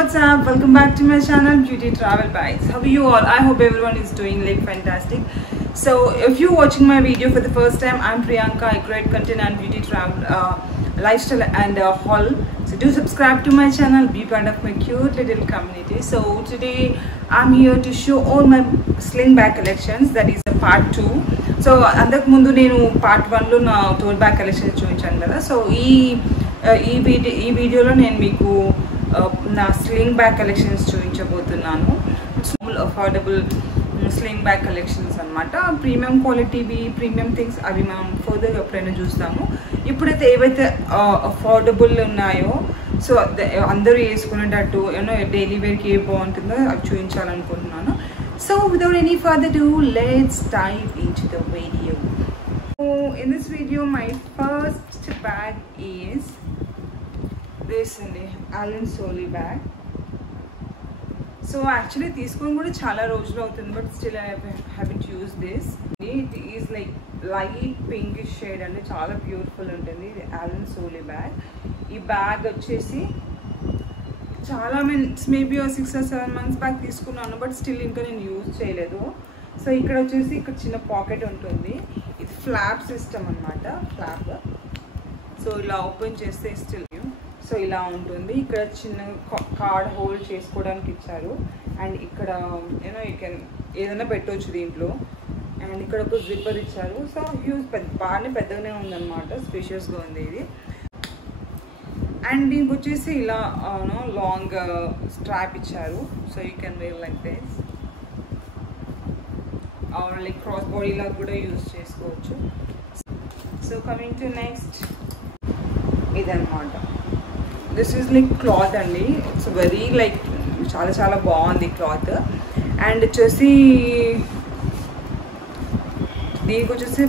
what's up? Welcome back to my channel Beauty Travel Bites. How are you all? I hope everyone is doing like fantastic. So if you're watching my video for the first time, I'm Priyanka. I create content and beauty travel, lifestyle and haul. So do subscribe to my channel, be part of my cute little community. So today I'm here to show all my sling bag collections. That is a part 2. So andak mundu nenu part 1 lo na tote bag collections చూపించాను కదా. So ఈ వీడియోలో నేను మీకు నా sling bag collections చూపించబోతున్నాను. Small affordable sling bag collections అన్నమాట. Premium క్వాలిటీవి, premium things అవి మనం ఫర్దర్ ఎప్పుడైనా చూస్తాము. ఇప్పుడైతే ఏవైతే అఫోర్డబుల్ ఉన్నాయో, సో అందరూ వేసుకునేటట్టు డైలీ వేర్కి ఏ బాగుంటుందో అవి చూపించాలనుకుంటున్నాను. So without any further ado, let's dive into the video. So in this video, my first bag is this Allen Solly bag. So actually తీసుకొని కూడా చాలా రోజులు అవుతుంది, but still I haven't used this. It is like light pinkish shade and చాలా beautiful ఉంటుంది. ఇది Allen Solly bag. ఈ bag వచ్చేసి చాలా means maybe 6 or 7 months back తీసుకున్నాను, బట్ స్టిల్ ఇంకా నేను యూజ్ చేయలేదు. సో ఇక్కడ వచ్చేసి ఇక్కడ చిన్న పాకెట్ ఉంటుంది. ఇది ఫ్లాప్ సిస్టమ్ అనమాట, ఫ్లాప్. సో ఇలా ఓపెన్ చేస్తే స్టిల్ సో ఇలా ఉంటుంది. ఇక్కడ చిన్న కార్డ్ హోల్డ్ చేసుకోవడానికి ఇచ్చారు. అండ్ ఇక్కడ యూ కెన్ ఏదైనా పెట్టవచ్చు దీంట్లో. అండ్ ఇక్కడ ఒక జిప్పర్ ఇచ్చారు. సో హ్యూజ్ బాగానే పెద్దగానే ఉందన్నమాట, స్పేషియస్గా ఉంది ఇది. అండ్ దీనికి వచ్చేసి ఇలా లాంగ్ స్ట్రాప్ ఇచ్చారు. So you can wear like this or like cross body లాగా కూడా యూజ్ చేసుకోవచ్చు. సో కమింగ్ టు నెక్స్ట్ ఇదన్నమాట. దిస్ ఈజ్ లైక్ క్లాత్ అండి. ఇట్స్ వెరీ లైక్ చాలా చాలా బాగుంది క్లాత్. అండ్ వచ్చేసి దీనికి వచ్చేసి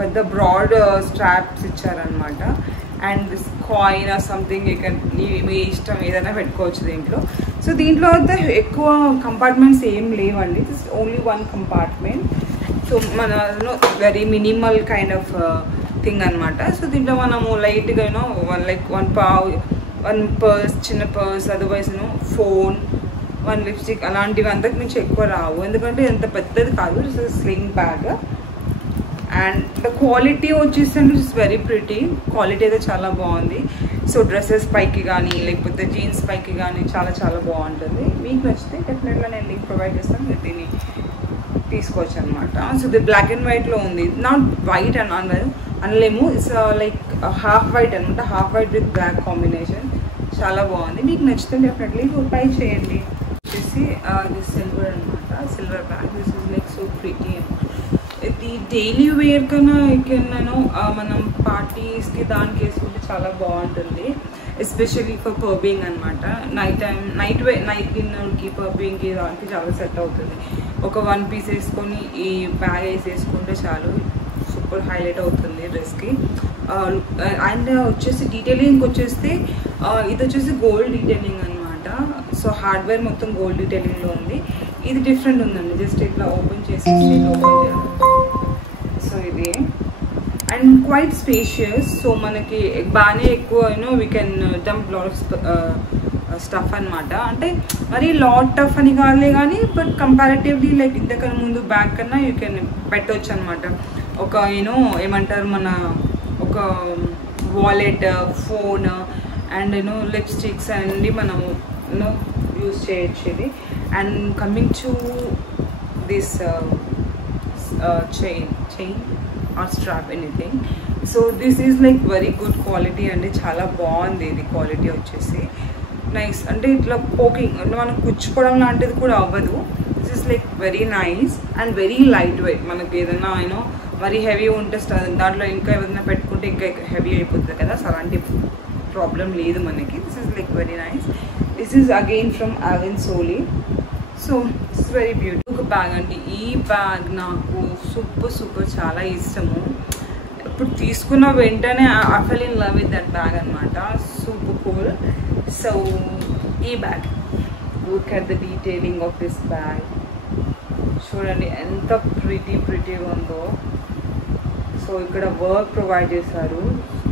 పెద్ద బ్రాడ్ స్ట్రాప్స్ ఇచ్చారనమాట. And this coin or something you can మీ ఇష్టం ఏదైనా పెట్టుకోవచ్చు దీంట్లో. సో దీంట్లో అయితే ఎక్కువ కంపార్ట్మెంట్స్ ఏం లేవండి, జస్ట్ ఓన్లీ 1 కంపార్ట్మెంట్. సో మన very minimal kind of thing అనమాట. సో దీంట్లో మనము లైట్గా లైక్ 1 పర్స్, చిన్న పర్స్, అదర్వైజ్ ఫోన్, 1 లిప్స్టిక్ అలాంటివి అంతకు మించి ఎక్కువ రావు, ఎందుకంటే ఎంత పెద్దది కాదు. It's sling bag. And the quality వచ్చేసి ఇట్స్ వెరీ ప్రిటీ. క్వాలిటీ అయితే చాలా బాగుంది. సో డ్రెస్సెస్ పైకి కానీ లేకపోతే జీన్స్ పైకి కానీ చాలా చాలా బాగుంటుంది. మీకు నచ్చితే డెఫినెట్గా నేను లింక్ ప్రొవైడ్ చేస్తాను, మీరు దీన్ని తీసుకోవచ్చు అనమాట. సో ఇది బ్లాక్ అండ్ వైట్లో ఉంది, నాట్ వైట్ అని అనలేము. ఇట్స్ లైక్ హాఫ్ వైట్ అనమాట, half white with black combination. చాలా బాగుంది. మీకు నచ్చితే డెఫినెట్లీ ట్రై చేయండి. వచ్చేసి దిస్ సిల్వర్ అనమాట, silver bag. This is like so pretty అనమాట. ఇది డైలీ వేర్ కన్నా ఎక్కడైనా మనం పార్టీస్కి దానికి వేసుకుంటే చాలా బాగుంటుంది, ఎస్పెషల్లీ ఫర్ పర్బింగ్ అనమాట. నైట్ టైం నైట్ డిన్నర్కి పర్బింగ్కి దానికి చాలా సెట్ అవుతుంది. ఒక 1 పీస్ వేసుకొని ఈ బ్యాగ్ వేసేసుకుంటే చాలు, సూపర్ హైలైట్ అవుతుంది డ్రెస్కి. అండ్ వచ్చేసి డీటెయిలింగ్ వచ్చేస్తే ఇది వచ్చేసి గోల్డ్ డీటెయిలింగ్ అనమాట. సో హార్డ్వేర్ మొత్తం గోల్డ్ డీటెయిలింగ్లో ఉంది. ఇది డిఫరెంట్ ఉందండి, జస్ట్ ఇట్లా ఓపెన్ చేసేసి ఓపెన్ చేయాలి. సో ఇది అండ్ క్వైట్ స్పేషియస్. సో మనకి బాగానే ఎక్కువ we can dump lot of stuff అనమాట. అంటే మరి లాట్ టఫ్ అని కాలే కానీ, బట్ కంపారిటివ్లీ లైక్ ఇంతకన్నా ముందు బ్యాగ్ కన్నా యూ కెన్ పెట్టవచ్చు అనమాట. ఒక ఏమంటారు మన ఒక వాలెట్, ఫోన్ అండ్ లిప్స్టిక్స్ అన్నీ మనం యూజ్ చేయొచ్చు ఇది. And coming to this chain are strap anything. So this is like very good quality అండి, చాలా బాగుంది ఇది క్వాలిటీ వచ్చేసి. నైస్ అంటే ఇట్లా పోకింగ్ మనం కూర్చుకోవడం లాంటిది కూడా అవ్వదు. This is like very nice and very light weight. మనకి ఏదైనా మరీ హెవీ ఉంటే దాంట్లో ఇంకా ఏదైనా పెట్టుకుంటే ఇంకా హెవీ అయిపోతుంది కదా. సో అలాంటి ప్రాబ్లం లేదు మనకి. This is like very nice. This is again from Allen Solly. So it's very beautiful bag అండి. ఈ బ్యాగ్ నాకు సూపర్ చాలా ఇష్టము. ఇప్పుడు తీసుకున్న వెంటనే I fell in love with that bag అనమాట. Super cool. సో ఈ bag, look at the detailing of this bag. చూడండి ఎంత ప్రిటీగా ఉందో. సో ఇక్కడ వర్క్ ప్రొవైడ్ చేశారు,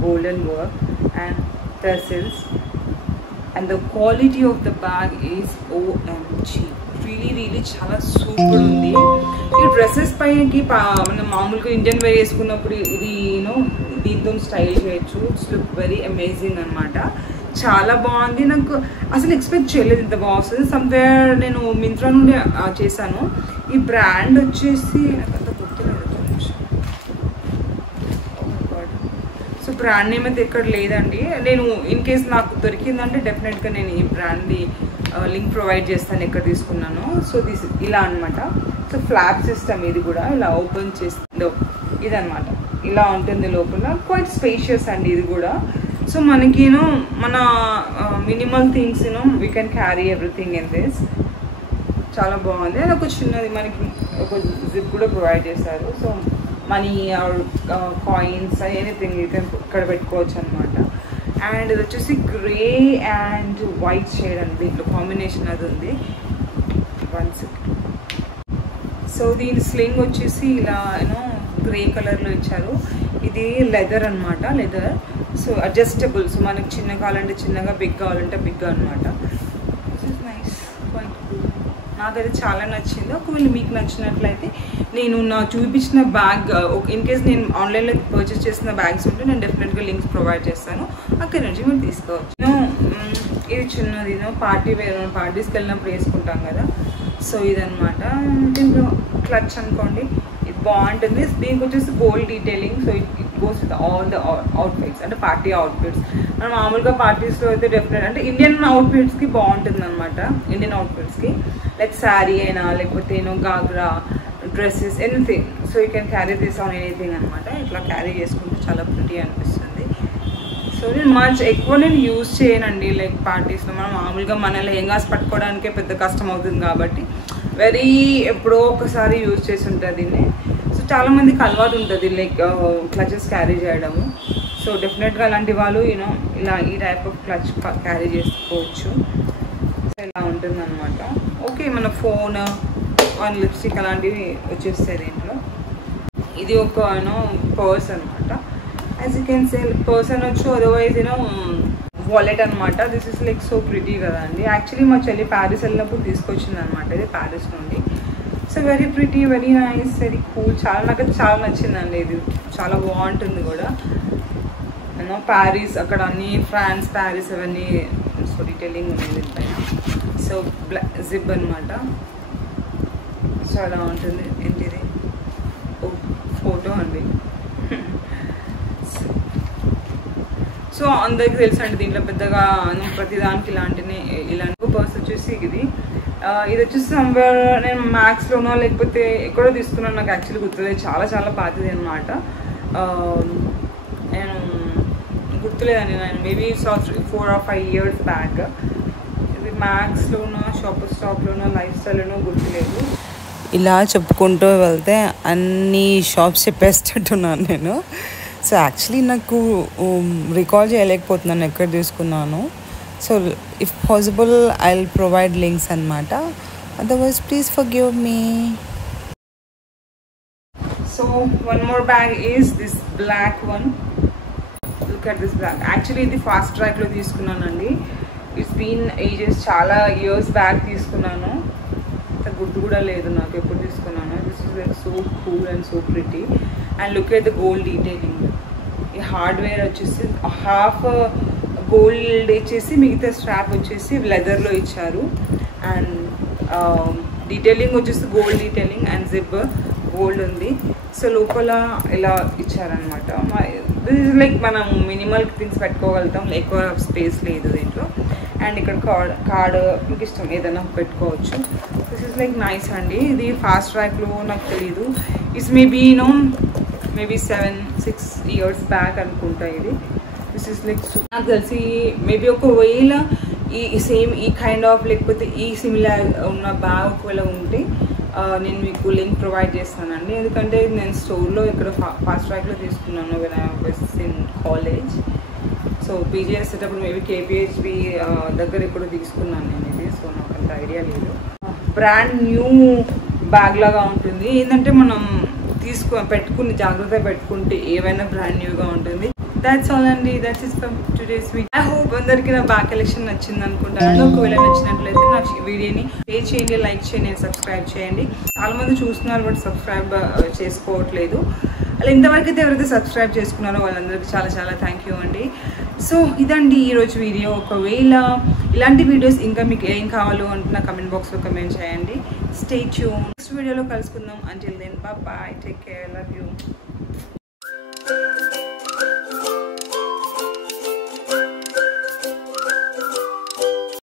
golden work and tassels. And the quality of the bag is OMG, really చాలా super ఉంది. ఈ డ్రెస్సెస్ పైకి మనం మామూలుగా ఇండియన్ వేర్ వేసుకున్నప్పుడు ఇది దీంతో స్టైల్ చేయొచ్చు. ఇట్స్ లుక్ వెరీ అమేజింగ్ అనమాట. చాలా బాగుంది. నాకు అసలు ఎక్స్పెక్ట్ చేయలేదు ఇంత బాగుంది. సమ్వేర్ నేను మింత్రా నుండి చేశాను. ఈ బ్రాండ్ వచ్చేసి నాకు అంత గుర్తులేదు. సో బ్రాండ్ నేమ్ అయితే ఎక్కడ లేదండి. నేను ఇన్ కేస్ నాకు దొరికిందంటే డెఫినెట్గా నేను ఈ బ్రాండ్ది లింక్ ప్రొవైడ్ చేస్తాను ఎక్కడ తీసుకున్నాను. సో ఇలా అనమాట. సో ఫ్లాప్ సిస్టమ్ ఇది కూడా ఇలా ఓపెన్ చేస్తుందో ఇదనమాట. ఇలా ఉంటుంది లోపల. క్వైట్ స్పేషియస్ అండి ఇది కూడా. సో మనకి మన minimal things we can carry everything in this. చాలా బాగుంది. అది ఒక చిన్నది మనకి ఒక జిప్ కూడా ప్రొవైడ్ చేశారు. So money are coins anything ఇక్కడ పెట్టుకోవచ్చు అనమాట. అండ్ ఇది వచ్చేసి గ్రే అండ్ వైట్ షేడ్ అండి. దీంట్లో కాంబినేషన్ అది ఉంది. సో దీని స్లింగ్ వచ్చేసి ఇలా గ్రే కలర్లో ఇచ్చారు. ఇది లెదర్ అనమాట. లెదర్. So adjustable. సో మనకి చిన్న కావాలంటే చిన్నగా, బిగ్ కావాలంటే బిగ్ అనమాట. Nice, quite cool. నాకైతే చాలా నచ్చింది. ఒకవేళ మీకు నచ్చినట్లయితే నేను చూపించిన బ్యాగ్ ఇన్ కేస్ నేను ఆన్లైన్లో పర్చేస్ చేసిన బ్యాగ్స్ ఉంటే నేను డెఫినెట్గా లింక్స్ ప్రొవైడ్ చేస్తాను. అక్కడి నుంచి మీరు తీసుకోవచ్చు. ఇది చిన్నది పార్టీ వేర్, పార్టీస్కి వెళ్ళినప్పుడు వేసుకుంటాం కదా. సో ఇదనమాట. దీంట్లో క్లచ్ అనుకోండి. ఇది బాగుంటుంది. దీనికి వచ్చేసి gold detailing. So it goes with all the outfits, అంటే పార్టీ అవుట్ఫిట్స్. మనం మామూలుగా పార్టీస్లో అయితే డెఫినెట్ అంటే ఇండియన్ అవుట్ఫిట్స్కి బాగుంటుంది అనమాట. ఇండియన్ అవుట్ఫిట్స్కి లైక్ శారీ అయినా లేకపోతే ghagra, dresses, anything. So you can carry this on anything అనమాట. ఇట్లా క్యారీ చేసుకుంటే చాలా ప్రిటీ అనిపిస్తుంది. సో నేను ఎక్కువ యూజ్ చేయనండి లైక్ పార్టీస్లో. మనం మామూలుగా మన లెహంగాస్ పట్టుకోవడానికే పెద్ద కష్టం అవుతుంది కాబట్టి ఎప్పుడో ఒకసారి యూజ్ చేసి ఉంటుంది దీన్ని. సో చాలామందికి అలవాటు ఉంటుంది లైక్ క్లచెస్ క్యారీ చేయడము. సో డెఫినెట్గా అలాంటి వాళ్ళు ఇలా ఈ టైప్ ఆఫ్ క్లచ్ క్యారీ చేసుకోవచ్చు. సో ఇలా ఉంటుంది అనమాట. ఓకే, మన ఫోన్, వన్ లిప్స్టిక్ అలాంటివి వచ్చేస్తాయి దీంట్లో. ఇది ఒక పర్స్ అనమాట. As you can say purse అనొచ్చు, అదర్వైజ్ వాలెట్ అనమాట. This is like so pretty కదా అండి. యాక్చువల్లీ మా చెల్లి ప్యారిస్ వెళ్ళినప్పుడు తీసుకొచ్చింది అనమాట ఇది ప్యారిస్ నుండి. So very pretty, very nice, very cool. నాకైతే చాలా నచ్చిందండి. ఇది చాలా బాగుంటుంది కూడా. ప్యారిస్ అక్కడ అన్ని ఫ్రాన్స్, ప్యారిస్ అవన్నీ సో డీటెయిలింగ్ ఉంది పైన. సో జిప్ అనమాట. సో అలా ఉంటుంది. ఏంటిది ఫోటో అండి. సో అందరికి తెలుసు అండి దీంట్లో పెద్దగా ప్రతిదానికి ఇలాంటి పర్స్ వచ్చేసి ఇది వచ్చేసి సమ్వేర్ నేను మ్యాక్స్లోనో లేకపోతే ఎక్కడో తీసుకున్నాను. నాకు యాక్చువల్లీ గుర్తులేదు. చాలా పాతది అనమాట. నేను గుర్తులేదండి. నేను మేబీ 4 or 5 years బ్యాక్. ఇది మ్యాక్స్లోనో, షాపర్ స్టాప్లోనో, లైఫ్ స్టైల్లోనో గుర్తులేదు. ఇలా చెప్పుకుంటూ వెళ్తే అన్ని షాప్స్ చెప్పేస్తుంటున్నాను నేను. సో యాక్చువల్లీ నాకు రికాల్ చేయలేకపోతున్నాను ఎక్కడ తీసుకున్నాను. So if possible I will provide links అనమాట. Otherwise please forgive me. So one more bag is this black one. Look at this bag. Actually ఇది ఫాస్ట్ ట్రాక్లో తీసుకున్నానండి. ఇట్స్ బీన్ ఏజెస్, చాలా ఇయర్స్ బ్యాక్ తీసుకున్నాను. గుర్తు కూడా లేదు నాకు ఎప్పుడు తీసుకున్నాను. This is like so cool and so pretty. And look at the gold detailing. ఈ హార్డ్వేర్ వచ్చేసి హాఫ్ గోల్డ్ ఇచ్చేసి మిగతా స్ట్రాప్ వచ్చేసి లెదర్లో ఇచ్చారు. అండ్ డీటెయిలింగ్ వచ్చేసి gold detailing and zip gold ఉంది. సో లోపల ఇలా ఇచ్చారనమాట. దిస్ ఇస్ లైక్ మనం మినిమల్ థింగ్స్ పెట్టుకోగలుగుతాం, ఎక్కువ స్పేస్ లేదు దీంట్లో. అండ్ ఇక్కడ కార్డ్ మీకు ఇష్టం ఏదైనా పెట్టుకోవచ్చు. దిస్ ఇస్ లైక్ నైస్ అండి. ఇది ఫాస్ట్ ట్రాక్లో నాకు తెలీదు. It's maybe maybe 7-6 years back అనుకుంటా ఇది. దిస్ ఇస్ లైక్ నాకు తెలిసి మేబీ ఒకవేళ ఈ కైండ్ ఆఫ్ లేకపోతే ఈ సిమిలర్ ఉన్న బ్యాగ్ ఒకవేళ ఉంటే నేను మీకు లింక్ ప్రొవైడ్ చేస్తానండి. ఎందుకంటే నేను స్టోర్లో ఇక్కడ ఫాస్ట్ ట్రాక్లో తీసుకున్నాను when I was in college. So PG చేసేటప్పుడు మేబీ కేపీహెచ్బి దగ్గర ఎక్కడో తీసుకున్నాను నేను ఇది. సో నాకు అంత ఐడియా లేదు. బ్రాండ్ న్యూ బ్యాగ్ లాగా ఉంటుంది. ఏంటంటే మనం పెట్టుకుని జాగ్రత్తగా పెట్టుకుంటే ఏవైనా బ్రాండ్ న్యూగా ఉంటుంది. that's all అండి. that's it from today's video. I hope అందరికీ నా బ్యాగ్ కలెక్షన్ నచ్చింది అనుకుంటాను. ఒకవేళ నచ్చినట్లయితే నా వీడియోని షేర్ చేయండి, లైక్ చేయండి, సబ్స్క్రైబ్ చేయండి. చాలా మంది చూస్తున్నారు బట్ సబ్స్క్రైబ్ చేసుకోవట్లేదు. అలా ఇంతవరకు అయితే ఎవరైతే సబ్స్క్రైబ్ చేసుకున్నారో వాళ్ళందరికీ చాలా చాలా థ్యాంక్ యూ అండి. సో ఇదండి ఈరోజు వీడియో. ఒకవేళ ఇలాంటి వీడియోస్ ఇంకా మీకు ఏం కావాలో అంటే నా కమెంట్ బాక్స్లో కమెంట్ చేయండి. Stay tune. నెక్స్ట్ వీడియోలో కలుసుకుందాం. Until then bye, take care, love you.